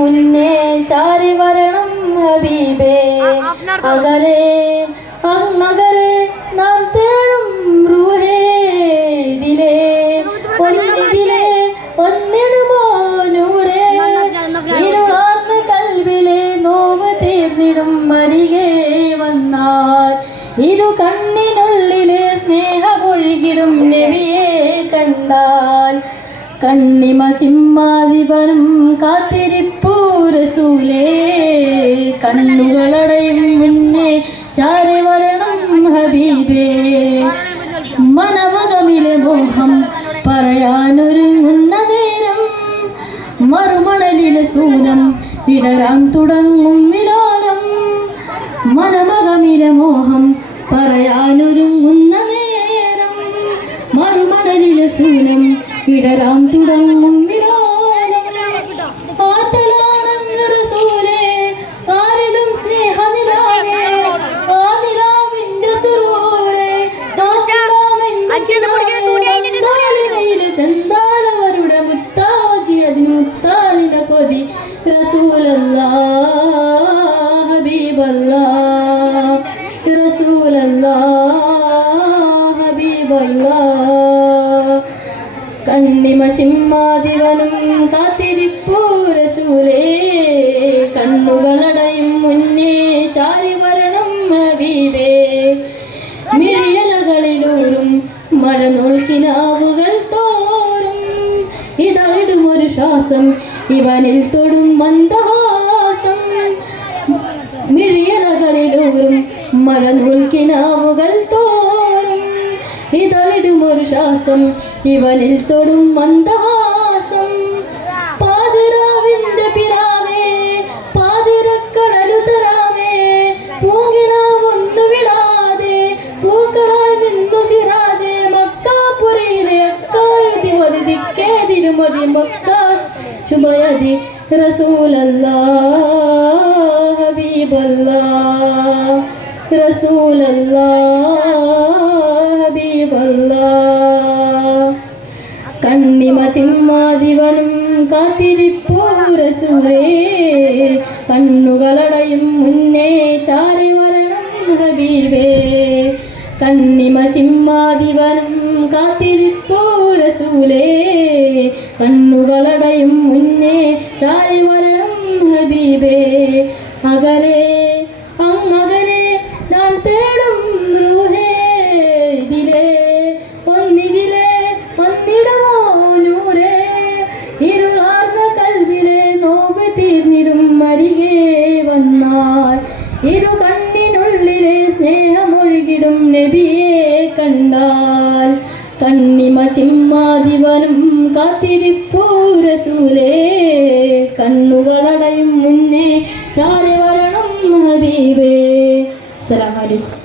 മുന്നേ ചാരി വരണം ഹബീബേ. അകലെ അങ്ങകലെ നാം തേടും റൂഹേ, ഇതിലേ ഒന്നിതിലേ ഒന്നിടുമോ നൂറേ. ഇരുളാർന്ന കൽവിലെ നോവ് തീർന്നിടും മരികെ വന്നാൽ, ഇരു കണ്ണിനുള്ളിലെ സ്നേഹമൊഴുകിടും നബിയെ കണ്ടാൽ. കണ്ണിമ ചിമ്മാതിവനും കാത്തിരിപ്പൂ റസൂലേ, കണ്ണുകളടയും മുന്നേ ചാരി വരണം ഹബീബേ. മനമകമിലെ മോഹം പറയാനൊരുങ്ങുന്ന നേരം, മറുമണലിലെ സൂനം വിടരാൻ തുടങ്ങും വിലാലം. മനമകമിലെ മോഹം പറയാനൊരുങ്ങുന്ന നേരം, മറുമണലിലെ സൂനം വിടരാൻ തുടങ്ങും വിലാലം. ആറ്റലാണെന്ന് റസൂലേ ആരിലും സ്നേഹനിലാവേ, ആ നിലാവിന്റെ ചുറൂരേ ചെന്താലവരുടെ മുത്താജി അതിന് മുത്താലിന്റെ കൊതി. റസൂലല്ലാഹ് ഹബീബല്ലാഹ്, റസൂലല്ലാഹ് ഹബീബല്ലാഹ്. കണ്ണിമ ചിമ്മാതിവനും കാത്തിരിപ്പൂ റസൂലേ, കണ്ണുകളടയും മുന്നേ ചാരി വരണം ഹബീബേ. മിഴിയലകളിലൂറും മഴനൂൽക്കിനാവുകൾ തോറും, ഇതളിടുമൊരു ശ്വാസം ഇവനിൽ തൊടും മന്ദഹാസം. മിഴിയലകളിലൂറും മഴനൂൽക്കിനാവുകൾ തോറും, ഇതളിടുമൊരു ശ്വാസം ഇവനിൽ തൊടും മന്ദഹാസം. പാതിരാവിന്റെ പിറാവേ പാതിരക്കടലു തരാമേ, പൂങ്കിനാവൊന്നു വിടാതെ പൂക്കളായി നിന്നു സിറാജെ. മക്കാപുരയിലെ അക്കായുതി മതി ദിക്കേതിരുമതി മക്കാ ശുഭയതി. റസൂലല്ലാഹ് ഹബീബല്ലാഹ്, റസൂലല്ലാഹ് ഹബീബല്ലാഹ്. കണ്ണിമ ചിമ്മാതിവനും കാത്തിരിപ്പൂ റസൂലേ, കണ്ണുകളടയും മുന്നേ ചാരി വരണം ഹബീബേ. കണ്ണിമ ചിമ്മാതിവനും കാത്തിരിപ്പൂ റസൂലേ, കണ്ണുകളടയും മുന്നേ ചാരി വരണം ഹബീബേ. അകലെ അങ്ങകലെ ഞാൻ തേടും റൂഹേ, ഇതിലേ ഒന്നിതിലേ ഒന്നിടുമോ നൂറേ. ഇരുളാർന്ന കൽവിലെ നോവ് തീർന്നിടും മരികെ വന്നാൽ, ഇരു കണ്ണിനുള്ളിലെ സ്നേഹമൊഴുകിടും നബിയെ കണ്ടാൽ. കണ്ണിമ ചിമ്മാതിവനും കാത്തിരിപ്പൂ റസൂലേ, കണ്ണുകളടയും മുന്നേ ചാരി വരണം ഹബീബേ. അസ്സലാമു അലൈക്കും.